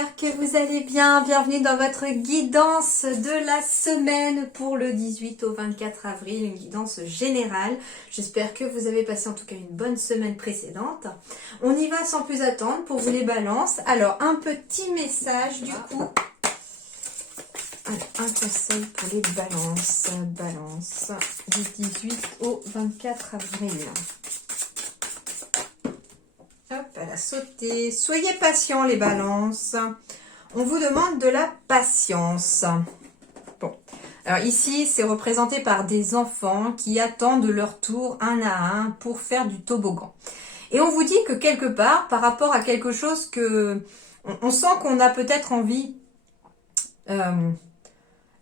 j'espère que vous allez bien. Bienvenue dans votre guidance de la semaine pour le 18 au 24 avril, une guidance générale. J'espère que vous avez passé en tout cas une bonne semaine précédente. On y va sans plus attendre pour vous les balances. Alors, un petit message du coup. Alors, un conseil pour les balances. Balance du 18 au 24 avril. Hop, elle a sauté. Soyez patients les balances. On vous demande de la patience. Bon, alors ici, c'est représenté par des enfants qui attendent leur tour un à un pour faire du toboggan. Et on vous dit que quelque part, par rapport à quelque chose que... On sent qu'on a peut-être envie...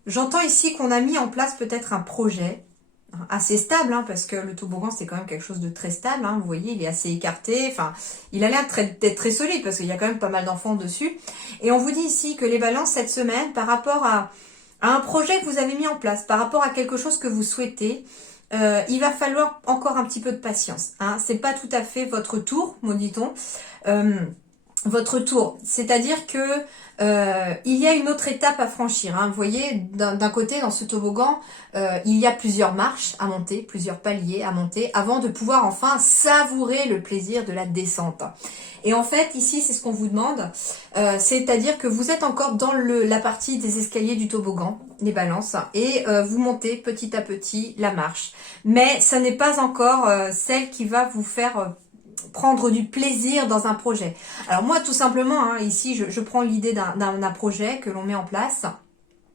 J'entends ici qu'on a mis en place peut-être un projet assez stable, hein, parce que le toboggan c'est quand même quelque chose de très stable, hein, vous voyez il est assez écarté, enfin il a l'air d'être très solide parce qu'il y a quand même pas mal d'enfants dessus, et on vous dit ici que les balances cette semaine par rapport à un projet que vous avez mis en place, par rapport à quelque chose que vous souhaitez, il va falloir encore un petit peu de patience, hein. C'est pas tout à fait votre tour, dit-on, votre tour, c'est-à-dire que il y a une autre étape à franchir, hein. Vous voyez, d'un côté, dans ce toboggan, il y a plusieurs marches à monter, plusieurs paliers à monter, avant de pouvoir enfin savourer le plaisir de la descente. Et en fait, ici, c'est ce qu'on vous demande, c'est-à-dire que vous êtes encore dans la partie des escaliers du toboggan, les balances, et vous montez petit à petit la marche. Mais ça n'est pas encore celle qui va vous faire... prendre du plaisir dans un projet. Alors moi tout simplement, hein, ici je prends l'idée d'un projet que l'on met en place.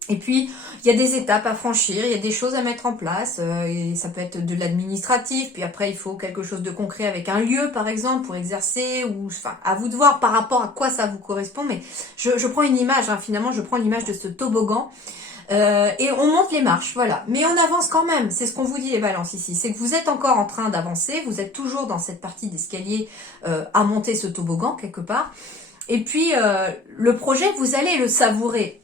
Et puis, il y a des étapes à franchir, il y a des choses à mettre en place, et ça peut être de l'administratif, puis après il faut quelque chose de concret avec un lieu par exemple pour exercer, ou enfin à vous de voir par rapport à quoi ça vous correspond, mais je prends une image, hein, finalement je prends l'image de ce toboggan, et on monte les marches, voilà. Mais on avance quand même, c'est ce qu'on vous dit les balances ici, c'est que vous êtes encore en train d'avancer, vous êtes toujours dans cette partie d'escalier à monter ce toboggan quelque part, et puis le projet vous allez le savourer.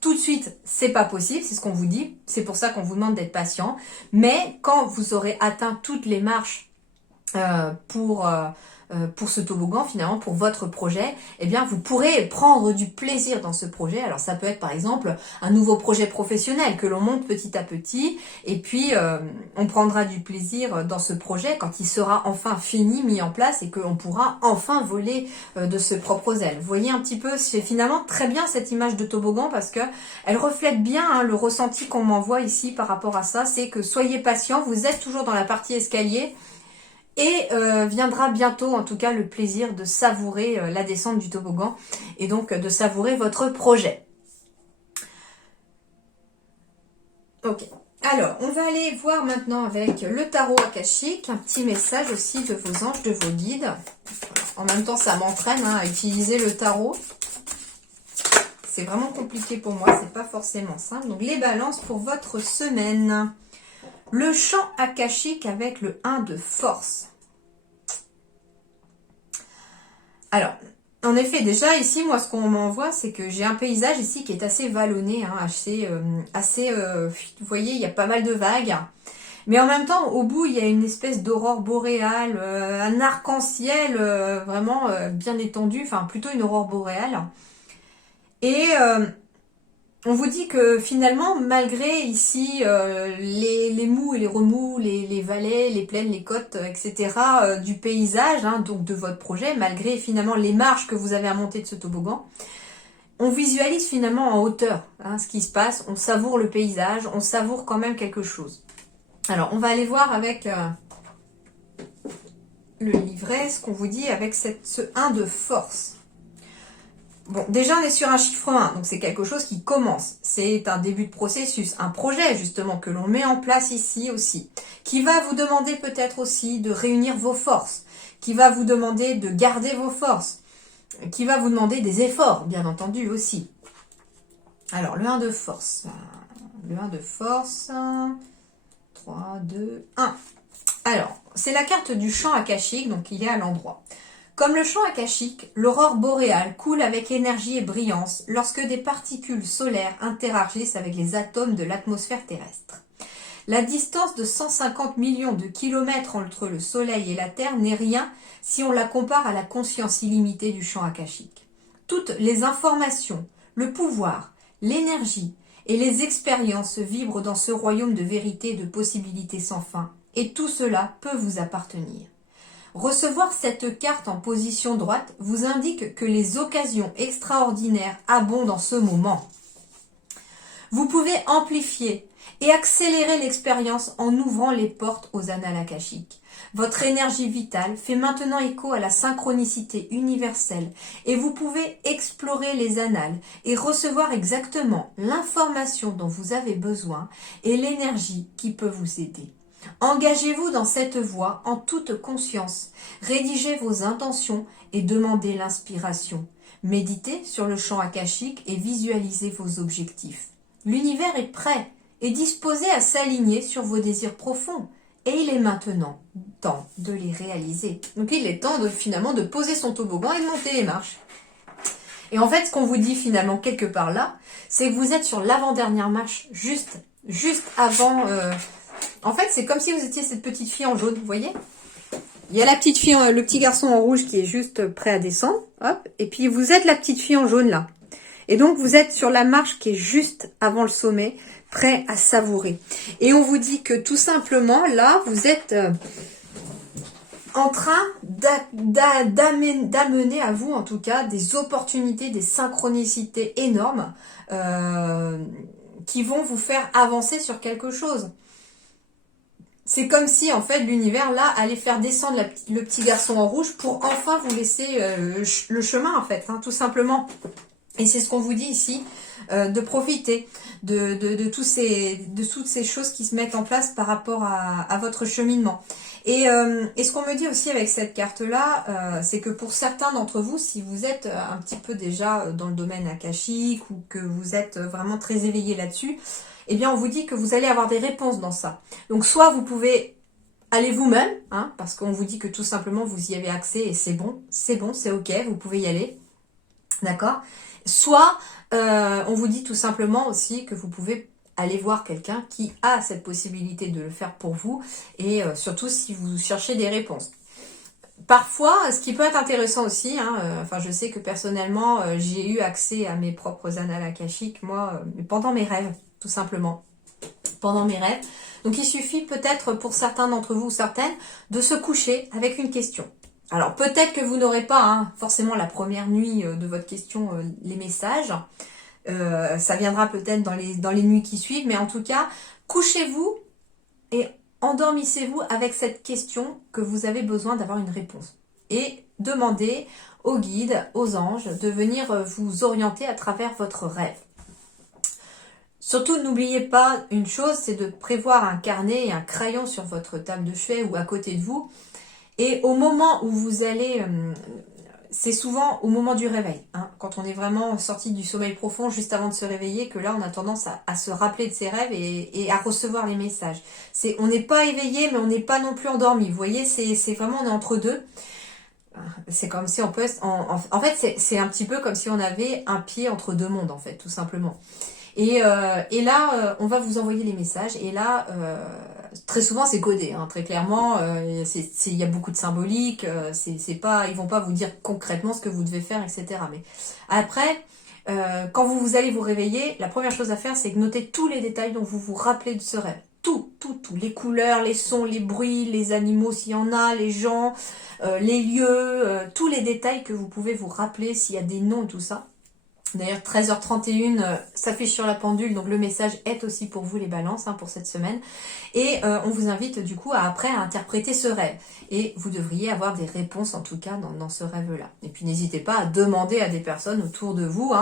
Tout de suite, c'est pas possible, c'est ce qu'on vous dit, c'est pour ça qu'on vous demande d'être patient, mais quand vous aurez atteint toutes les marches pour ce toboggan, finalement, pour votre projet, eh bien, vous pourrez prendre du plaisir dans ce projet. Alors, ça peut être, par exemple, un nouveau projet professionnel que l'on monte petit à petit, et puis, on prendra du plaisir dans ce projet quand il sera enfin fini, mis en place, et qu'on pourra enfin voler de ses propres ailes. Vous voyez un petit peu, c'est finalement très bien cette image de toboggan, parce que elle reflète bien, hein, le ressenti qu'on m'envoie ici par rapport à ça, c'est que soyez patient, vous êtes toujours dans la partie escalier, et viendra bientôt en tout cas le plaisir de savourer la descente du toboggan et donc de savourer votre projet. Ok, alors on va aller voir maintenant avec le tarot akashique, un petit message aussi de vos anges, de vos guides. En même temps ça m'entraîne, hein, à utiliser le tarot. C'est vraiment compliqué pour moi, c'est pas forcément simple. Donc les balances pour votre semaine. Le chant akashique avec le 1 de force. Alors, en effet, déjà ici, moi, ce qu'on m'envoie, c'est que j'ai un paysage ici qui est assez vallonné, hein, vous voyez, il y a pas mal de vagues. Mais en même temps, au bout, il y a une espèce d'aurore boréale, un arc-en-ciel vraiment bien étendu, enfin plutôt une aurore boréale. Et... on vous dit que finalement, malgré ici les mous et les remous, les vallées, les plaines, les côtes, etc. Du paysage, hein, donc de votre projet, malgré finalement les marches que vous avez à monter de ce toboggan, on visualise finalement en hauteur, hein, ce qui se passe, on savoure le paysage, on savoure quand même quelque chose. Alors, on va aller voir avec le livret ce qu'on vous dit avec ce 1 de force. Bon, déjà on est sur un chiffre 1, donc c'est quelque chose qui commence. C'est un début de processus, un projet justement que l'on met en place ici aussi, qui va vous demander peut-être aussi de réunir vos forces, qui va vous demander de garder vos forces, qui va vous demander des efforts, bien entendu aussi. Alors, le 1 de force. Le 1 de force. 3, 2, 1. Alors, c'est la carte du chant akashique, donc il est à l'endroit. Comme le chant akashique, l'aurore boréale coule avec énergie et brillance lorsque des particules solaires interagissent avec les atomes de l'atmosphère terrestre. La distance de 150 millions de kilomètres entre le Soleil et la Terre n'est rien si on la compare à la conscience illimitée du chant akashique. Toutes les informations, le pouvoir, l'énergie et les expériences vibrent dans ce royaume de vérité et de possibilités sans fin, et tout cela peut vous appartenir. Recevoir cette carte en position droite vous indique que les occasions extraordinaires abondent en ce moment. Vous pouvez amplifier et accélérer l'expérience en ouvrant les portes aux annales akashiques. Votre énergie vitale fait maintenant écho à la synchronicité universelle et vous pouvez explorer les annales et recevoir exactement l'information dont vous avez besoin et l'énergie qui peut vous aider. Engagez-vous dans cette voie en toute conscience. Rédigez vos intentions et demandez l'inspiration. Méditez sur le champ akashique et visualisez vos objectifs. L'univers est prêt et disposé à s'aligner sur vos désirs profonds. Et il est maintenant temps de les réaliser. Donc il est temps finalement de poser son toboggan et de monter les marches. Et en fait, ce qu'on vous dit finalement quelque part là, c'est que vous êtes sur l'avant-dernière marche, juste avant... En fait, c'est comme si vous étiez cette petite fille en jaune, vous voyez? Il y a la petite fille, le petit garçon en rouge qui est juste prêt à descendre, hop, et puis vous êtes la petite fille en jaune là. Et donc vous êtes sur la marche qui est juste avant le sommet, prêt à savourer. Et on vous dit que tout simplement, là, vous êtes en train d'amener à vous, en tout cas, des opportunités, des synchronicités énormes qui vont vous faire avancer sur quelque chose. C'est comme si, en fait, l'univers, là, allait faire descendre le petit garçon en rouge pour enfin vous laisser le chemin, en fait, hein, tout simplement. Et c'est ce qu'on vous dit ici, de profiter de toutes ces choses qui se mettent en place par rapport à votre cheminement. Et ce qu'on me dit aussi avec cette carte-là, c'est que pour certains d'entre vous, si vous êtes un petit peu déjà dans le domaine akashique ou que vous êtes vraiment très éveillé là-dessus, eh bien on vous dit que vous allez avoir des réponses dans ça. Donc soit vous pouvez aller vous-même, hein, parce qu'on vous dit que tout simplement vous y avez accès et c'est bon, c'est ok, vous pouvez y aller, d'accord ? Soit on vous dit tout simplement aussi que vous pouvez aller voir quelqu'un qui a cette possibilité de le faire pour vous et surtout si vous cherchez des réponses. Parfois, ce qui peut être intéressant aussi, hein, enfin je sais que personnellement j'ai eu accès à mes propres annales akashiques, moi, pendant mes rêves, tout simplement. Pendant mes rêves. Donc il suffit peut-être pour certains d'entre vous ou certaines de se coucher avec une question. Alors peut-être que vous n'aurez pas forcément la première nuit de votre question les messages. Ça viendra peut-être dans les nuits qui suivent. Mais en tout cas, couchez-vous et endormissez-vous avec cette question que vous avez besoin d'avoir une réponse. Et demandez aux guides, aux anges de venir vous orienter à travers votre rêve. Surtout, n'oubliez pas une chose, c'est de prévoir un carnet et un crayon sur votre table de chevet ou à côté de vous. Et au moment où vous allez, c'est souvent au moment du réveil, hein, quand on est vraiment sorti du sommeil profond juste avant de se réveiller, que là on a tendance à se rappeler de ses rêves et à recevoir les messages. On n'est pas éveillé mais on n'est pas non plus endormi, vous voyez, c'est vraiment, on est entre deux. C'est comme si on peut, en fait c'est un petit peu comme si on avait un pied entre deux mondes en fait, tout simplement. Et là, on va vous envoyer les messages. Et là, très souvent, c'est codé. Hein, très clairement, il y a beaucoup de symbolique. C'est pas, ils vont pas vous dire concrètement ce que vous devez faire, etc. Mais après, quand vous allez vous réveiller, la première chose à faire, c'est de noter tous les détails dont vous vous rappelez de ce rêve. Tout. Les couleurs, les sons, les bruits, les animaux s'il y en a, les gens, les lieux, tous les détails que vous pouvez vous rappeler s'il y a des noms et tout ça. D'ailleurs, 13h31 s'affiche sur la pendule, donc le message est aussi pour vous les balances pour cette semaine. Et on vous invite du coup à interpréter ce rêve. Et vous devriez avoir des réponses en tout cas dans ce rêve-là. Et puis n'hésitez pas à demander à des personnes autour de vous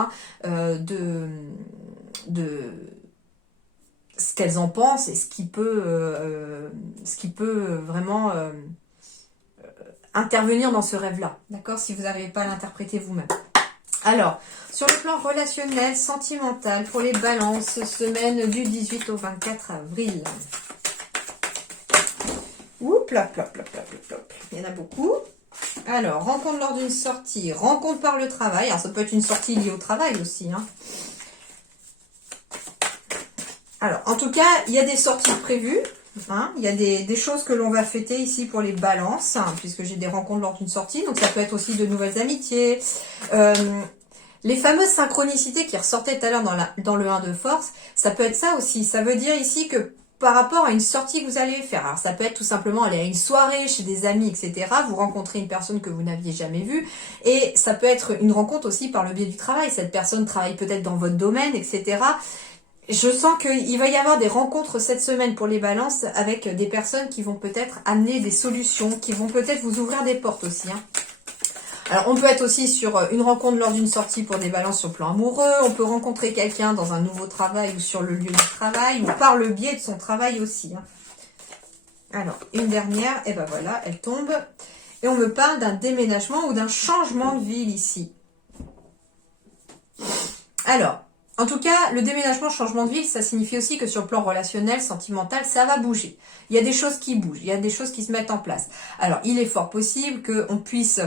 de ce qu'elles en pensent et ce qui peut vraiment intervenir dans ce rêve-là. D'accord ? Si vous n'arrivez pas à l'interpréter vous-même. Alors, sur le plan relationnel, sentimental, pour les balances, semaine du 18 au 24 avril. Oups, plop. Il y en a beaucoup. Alors, rencontre lors d'une sortie, rencontre par le travail. Alors, ça peut être une sortie liée au travail aussi. Hein. Alors, en tout cas, il y a des sorties prévues. Hein. Il y a des choses que l'on va fêter ici pour les balances, puisque j'ai des rencontres lors d'une sortie. Donc, ça peut être aussi de nouvelles amitiés. Les fameuses synchronicités qui ressortaient tout à l'heure dans le 1 de force, ça peut être ça aussi. Ça veut dire ici que par rapport à une sortie que vous allez faire, alors ça peut être tout simplement aller à une soirée chez des amis, etc. Vous rencontrez une personne que vous n'aviez jamais vue. Et ça peut être une rencontre aussi par le biais du travail. Cette personne travaille peut-être dans votre domaine, etc. Je sens qu'il va y avoir des rencontres cette semaine pour les balances avec des personnes qui vont peut-être amener des solutions, qui vont peut-être vous ouvrir des portes aussi, hein. Alors, on peut être aussi sur une rencontre lors d'une sortie pour des balances sur le plan amoureux. On peut rencontrer quelqu'un dans un nouveau travail ou sur le lieu du travail ou par le biais de son travail aussi, hein. Alors, une dernière, et ben voilà, elle tombe. Et on me parle d'un déménagement ou d'un changement de ville ici. Alors, en tout cas, le déménagement, changement de ville, ça signifie aussi que sur le plan relationnel, sentimental, ça va bouger. Il y a des choses qui bougent, il y a des choses qui se mettent en place. Alors, il est fort possible qu'on puisse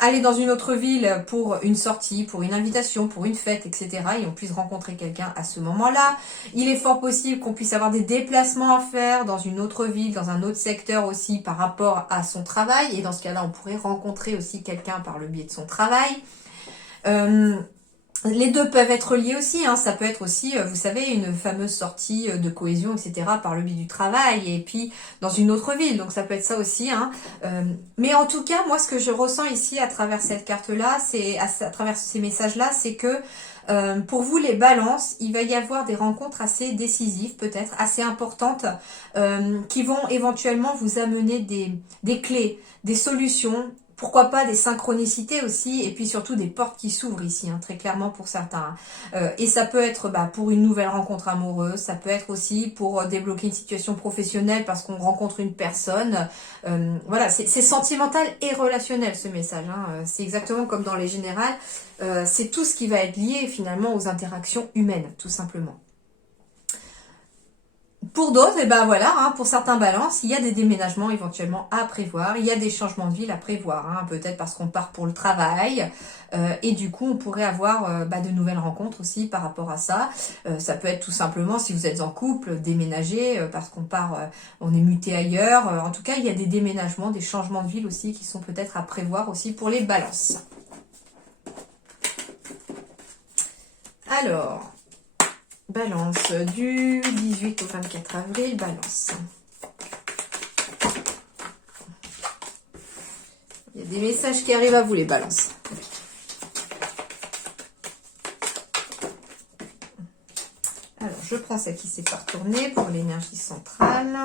aller dans une autre ville pour une sortie, pour une invitation, pour une fête, etc. Et on puisse rencontrer quelqu'un à ce moment-là. Il est fort possible qu'on puisse avoir des déplacements à faire dans une autre ville, dans un autre secteur aussi par rapport à son travail. Et dans ce cas-là, on pourrait rencontrer aussi quelqu'un par le biais de son travail. Les deux peuvent être liés aussi, hein. Ça peut être aussi, vous savez, une fameuse sortie de cohésion, etc. par le biais du travail et puis dans une autre ville. Donc ça peut être ça aussi, hein. Mais en tout cas, moi, ce que je ressens ici à travers cette carte-là, c'est à travers ces messages-là, c'est que pour vous, les balances, il va y avoir des rencontres assez décisives, peut-être, assez importantes, qui vont éventuellement vous amener des clés, des solutions. Pourquoi pas des synchronicités aussi, et puis surtout des portes qui s'ouvrent ici, hein, très clairement pour certains. Et ça peut être pour une nouvelle rencontre amoureuse, ça peut être aussi pour débloquer une situation professionnelle parce qu'on rencontre une personne. Voilà, c'est sentimental et relationnel ce message, hein. C'est exactement comme dans les générales, c'est tout ce qui va être lié finalement aux interactions humaines, tout simplement. Pour d'autres, et ben voilà, hein, pour certains balances, il y a des déménagements éventuellement à prévoir, il y a des changements de ville à prévoir, hein, peut-être parce qu'on part pour le travail, et du coup on pourrait avoir de nouvelles rencontres aussi par rapport à ça. Ça peut être tout simplement, si vous êtes en couple, déménager parce qu'on part, on est muté ailleurs. En tout cas, il y a des déménagements, des changements de ville aussi qui sont peut-être à prévoir aussi pour les balances. Alors... Balance du 18 au 24 avril, balance. Il y a des messages qui arrivent à vous, les balances. Alors, je prends celle qui s'est pas retournée pour l'énergie centrale.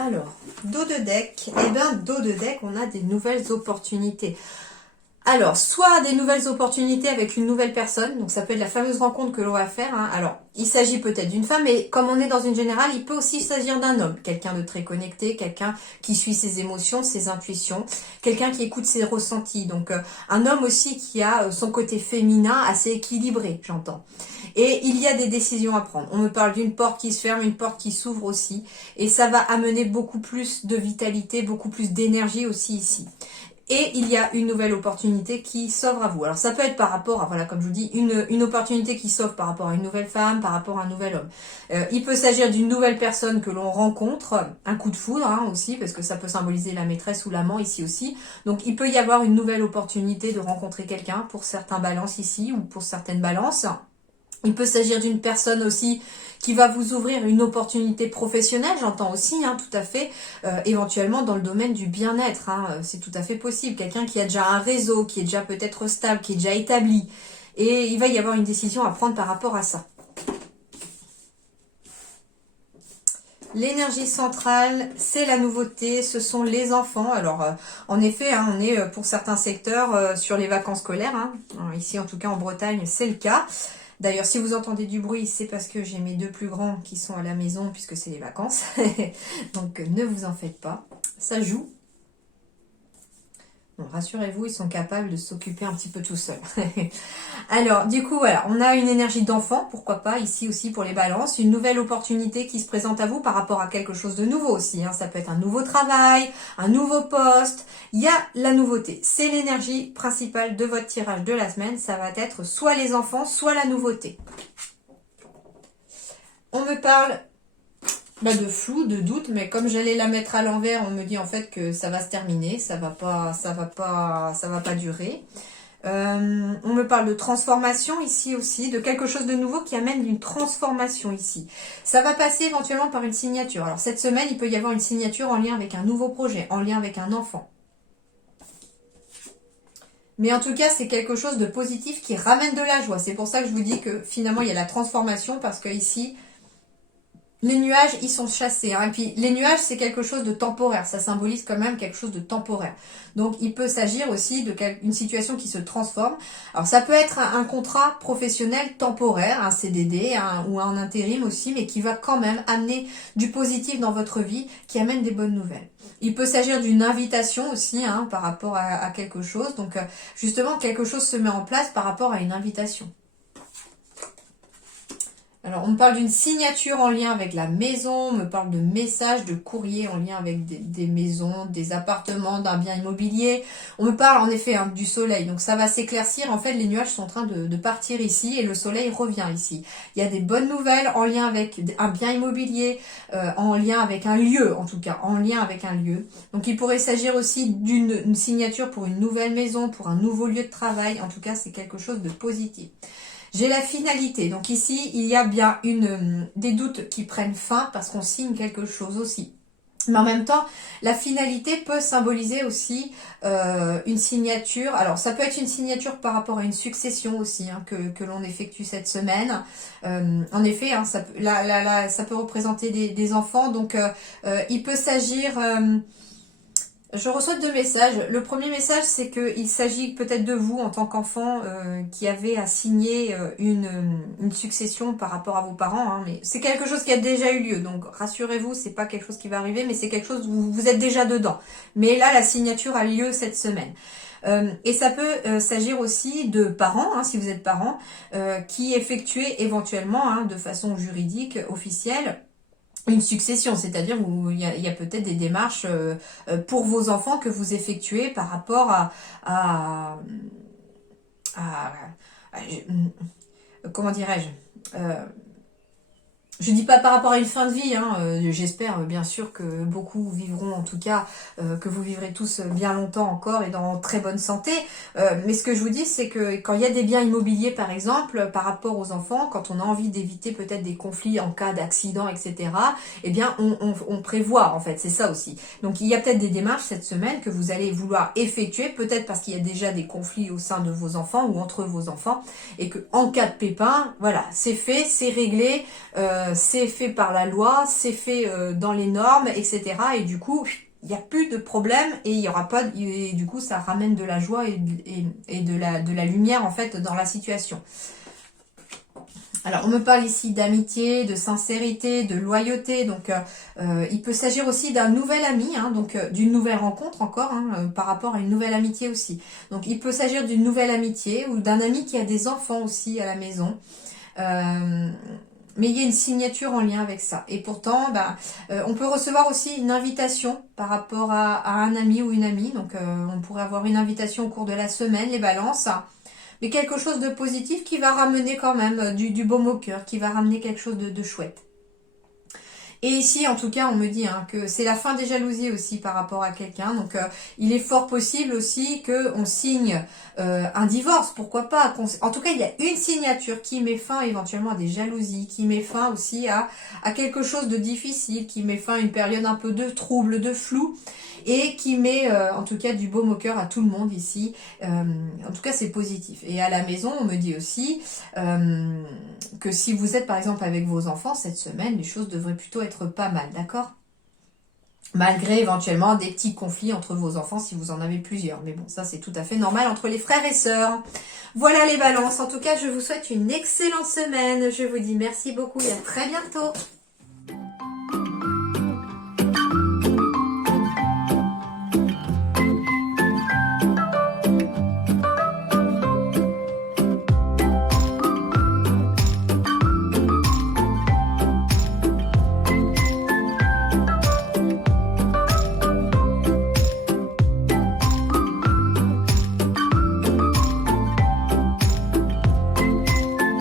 Alors, dos de deck, dos de deck, on a des nouvelles opportunités. Alors, soit des nouvelles opportunités avec une nouvelle personne, donc ça peut être la fameuse rencontre que l'on va faire, hein. Alors, il s'agit peut-être d'une femme, mais comme on est dans une générale, il peut aussi s'agir d'un homme, quelqu'un de très connecté, quelqu'un qui suit ses émotions, ses intuitions, quelqu'un qui écoute ses ressentis, donc un homme aussi qui a son côté féminin assez équilibré, j'entends. Et il y a des décisions à prendre. On me parle d'une porte qui se ferme, une porte qui s'ouvre aussi. Et ça va amener beaucoup plus de vitalité, beaucoup plus d'énergie aussi ici. Et il y a une nouvelle opportunité qui s'offre à vous. Alors ça peut être par rapport à, voilà, comme je vous dis, une opportunité qui s'offre par rapport à une nouvelle femme, par rapport à un nouvel homme. Il peut s'agir d'une nouvelle personne que l'on rencontre, un coup de foudre, hein, aussi, parce que ça peut symboliser la maîtresse ou l'amant ici aussi. Donc il peut y avoir une nouvelle opportunité de rencontrer quelqu'un pour certains balances ici ou pour certaines balances. Il peut s'agir d'une personne aussi qui va vous ouvrir une opportunité professionnelle, j'entends aussi, hein, tout à fait, éventuellement dans le domaine du bien-être, hein, c'est tout à fait possible. Quelqu'un qui a déjà un réseau, qui est déjà peut-être stable, qui est déjà établi, et il va y avoir une décision à prendre par rapport à ça. L'énergie centrale, c'est la nouveauté, ce sont les enfants. Alors, en effet, hein, on est pour certains secteurs sur les vacances scolaires, hein. Ici, en tout cas en Bretagne, c'est le cas. D'ailleurs, si vous entendez du bruit, c'est parce que j'ai mes deux plus grands qui sont à la maison puisque c'est les vacances. Donc, ne vous en faites pas. Ça joue. Bon, rassurez-vous, ils sont capables de s'occuper un petit peu tout seuls. Alors, du coup, voilà, on a une énergie d'enfant, pourquoi pas, ici aussi pour les balances, une nouvelle opportunité qui se présente à vous par rapport à quelque chose de nouveau aussi. Hein. Ça peut être un nouveau travail, un nouveau poste, il y a la nouveauté. C'est l'énergie principale de votre tirage de la semaine, ça va être soit les enfants, soit la nouveauté. On me parle de flou, de doute, mais comme j'allais la mettre à l'envers, on me dit en fait que ça va se terminer, ça va pas durer. On me parle de transformation ici aussi, de quelque chose de nouveau qui amène une transformation ici. Ça va passer éventuellement par une signature. Alors cette semaine, il peut y avoir une signature en lien avec un nouveau projet, en lien avec un enfant. Mais en tout cas, c'est quelque chose de positif qui ramène de la joie. C'est pour ça que je vous dis que finalement, il y a la transformation parce que ici, les nuages, ils sont chassés. Hein. Et puis, les nuages, c'est quelque chose de temporaire. Ça symbolise quand même quelque chose de temporaire. Donc, il peut s'agir aussi d'une situation qui se transforme. Alors, ça peut être un contrat professionnel temporaire, un CDD ou un intérim aussi, mais qui va quand même amener du positif dans votre vie, qui amène des bonnes nouvelles. Il peut s'agir d'une invitation aussi par rapport à quelque chose. Donc, justement, quelque chose se met en place par rapport à une invitation. Alors, on me parle d'une signature en lien avec la maison, on me parle de messages, de courriers en lien avec des maisons, des appartements, d'un bien immobilier. On me parle en effet du soleil, donc ça va s'éclaircir. En fait, les nuages sont en train de partir ici et le soleil revient ici. Il y a des bonnes nouvelles en lien avec un bien immobilier, en lien avec un lieu en tout cas, en lien avec un lieu. Donc, il pourrait s'agir aussi d'une signature pour une nouvelle maison, pour un nouveau lieu de travail. En tout cas, c'est quelque chose de positif. J'ai la finalité. Donc ici, il y a bien des doutes qui prennent fin parce qu'on signe quelque chose aussi. Mais en même temps, la finalité peut symboliser aussi une signature. Alors, ça peut être une signature par rapport à une succession aussi que l'on effectue cette semaine. En effet, ça peut représenter des enfants. Donc, il peut s'agir... Je reçois 2 messages. Le premier message, c'est qu'il s'agit peut-être de vous en tant qu'enfant qui avez à signer une succession par rapport à vos parents. Hein, mais c'est quelque chose qui a déjà eu lieu. Donc rassurez-vous, c'est pas quelque chose qui va arriver, mais c'est quelque chose où vous êtes déjà dedans. Mais là, la signature a lieu cette semaine. Et ça peut s'agir aussi de parents, si vous êtes parents, qui effectuez éventuellement de façon juridique, officielle, une succession, c'est-à-dire où il y a peut-être des démarches pour vos enfants que vous effectuez par rapport à comment dirais-je, je dis pas par rapport à une fin de vie, j'espère bien sûr que beaucoup vivront, en tout cas, que vous vivrez tous bien longtemps encore et dans très bonne santé. Mais ce que je vous dis, c'est que quand il y a des biens immobiliers, par exemple, par rapport aux enfants, quand on a envie d'éviter peut-être des conflits en cas d'accident, etc., eh bien, on prévoit, en fait, c'est ça aussi. Donc, il y a peut-être des démarches cette semaine que vous allez vouloir effectuer, peut-être parce qu'il y a déjà des conflits au sein de vos enfants ou entre vos enfants, et que en cas de pépin, voilà, c'est fait, c'est réglé, c'est fait par la loi, c'est fait dans les normes, etc. Et du coup, il n'y a plus de problème et il y aura pas, et du coup, ça ramène de la joie et de la lumière en fait dans la situation. Alors, on me parle ici d'amitié, de sincérité, de loyauté. Donc, il peut s'agir aussi d'un nouvel ami, donc d'une nouvelle rencontre encore, par rapport à une nouvelle amitié aussi. Donc, il peut s'agir d'une nouvelle amitié ou d'un ami qui a des enfants aussi à la maison. Mais il y a une signature en lien avec ça. Et pourtant, on peut recevoir aussi une invitation par rapport à un ami ou une amie. Donc, on pourrait avoir une invitation au cours de la semaine, les balances. Mais quelque chose de positif qui va ramener quand même du baume au cœur, qui va ramener quelque chose de chouette. Et ici, en tout cas, on me dit que c'est la fin des jalousies aussi par rapport à quelqu'un. Donc, il est fort possible aussi qu'on signe un divorce, pourquoi pas. En tout cas, il y a une signature qui met fin éventuellement à des jalousies, qui met fin aussi à quelque chose de difficile, qui met fin à une période un peu de trouble, de flou, et qui met en tout cas du baume au cœur à tout le monde ici. En tout cas, c'est positif. Et à la maison, on me dit aussi que si vous êtes par exemple avec vos enfants cette semaine, les choses devraient plutôt être pas mal, d'accord ? Malgré éventuellement des petits conflits entre vos enfants si vous en avez plusieurs. Mais bon, ça c'est tout à fait normal entre les frères et sœurs. Voilà les balances. En tout cas, je vous souhaite une excellente semaine. Je vous dis merci beaucoup et à très bientôt.